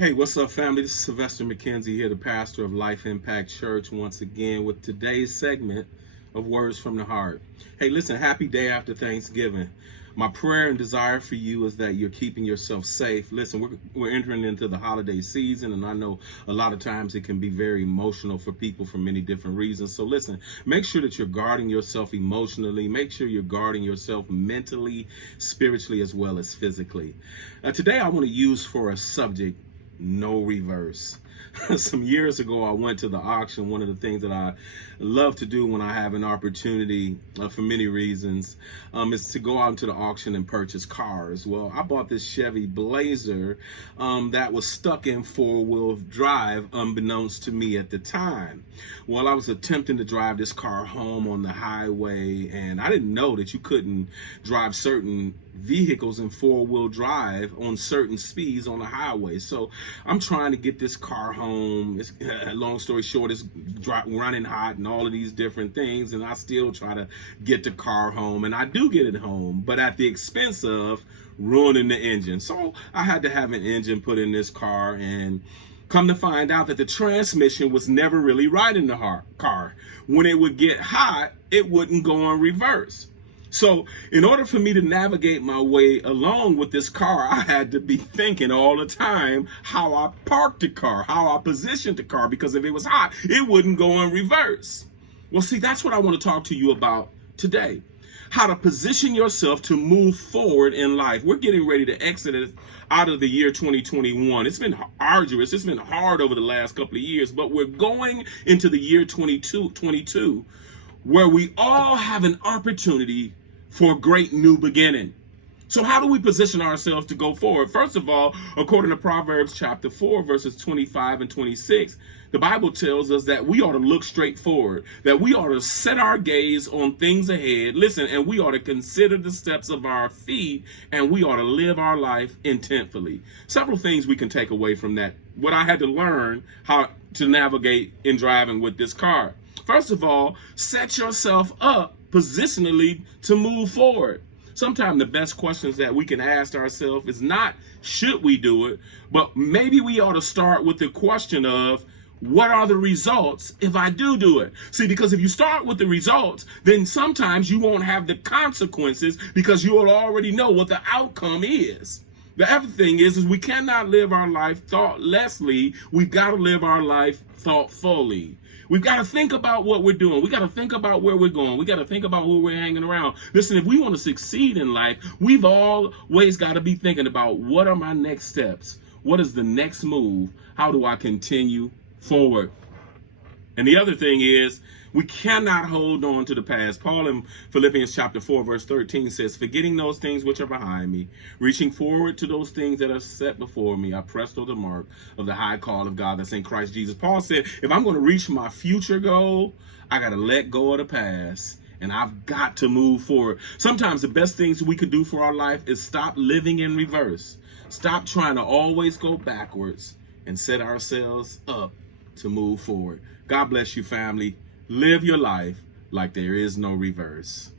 Hey, what's up, family? This is Sylvester McKenzie here, the pastor of Life Impact Church, once again with today's segment of Words from the Heart. Hey, listen, happy day after Thanksgiving. My prayer and desire for you is that you're keeping yourself safe. Listen, we're entering into the holiday season, and I know a lot of times it can be very emotional for people for many different reasons. So listen, make sure that you're guarding yourself emotionally. Make sure you're guarding yourself mentally, spiritually, as well as physically. Today I want to use for a subject, no reverse. Some years ago, I went to the auction. One of the things that I love to do when I have an opportunity, for many reasons, is to go out into the auction and purchase cars. Well, I bought this Chevy Blazer that was stuck in four-wheel drive, unbeknownst to me at the time. Well, I was attempting to drive this car home on the highway, and I didn't know that you couldn't drive certain vehicles in four-wheel drive on certain speeds on the highway. So I'm trying to get this car home. It's, long story short, it's running hot and all of these different things, and I still try to get the car home, and I do get it home, but at the expense of ruining the engine. So I had to have an engine put in this car, and come to find out that the transmission was never really right in the car. When it would get hot, it wouldn't go in reverse. So in order for me to navigate my way along with this car, I had to be thinking all the time how I parked the car, how I positioned the car, because if it was hot, it wouldn't go in reverse. Well, see, that's what I want to talk to you about today. How to position yourself to move forward in life. We're getting ready to exit out of the year 2021. It's been arduous. It's been hard over the last couple of years, but we're going into the year 2022, where we all have an opportunity for a great new beginning. So how do we position ourselves to go forward? First of all, according to Proverbs chapter 4, verses 25 and 26, the Bible tells us that we ought to look straight forward, that we ought to set our gaze on things ahead. Listen, and we ought to consider the steps of our feet, and we ought to live our life intentfully. Several things we can take away from that. What I had to learn how to navigate in driving with this car. First of all, set yourself up positionally to move forward. Sometimes the best questions that we can ask ourselves is not, should we do it? But maybe we ought to start with the question of, what are the results if I do it? See, because if you start with the results, then sometimes you won't have the consequences because you will already know what the outcome is. The other thing is we cannot live our life thoughtlessly. We've got to live our life thoughtfully. We've got to think about what we're doing. We got to think about where we're going. We got to think about who we're hanging around. Listen, if we want to succeed in life, we've always got to be thinking about, what are my next steps? What is the next move? How do I continue forward? And the other thing is, we cannot hold on to the past. Paul in Philippians chapter 4, verse 13 says, forgetting those things which are behind me, reaching forward to those things that are set before me, I press toward the mark of the high call of God that's in Christ Jesus. Paul said, if I'm going to reach my future goal, I got to let go of the past, and I've got to move forward. Sometimes the best things we could do for our life is stop living in reverse. Stop trying to always go backwards and set ourselves up to move forward. God bless you, family. Live your life like there is no reverse.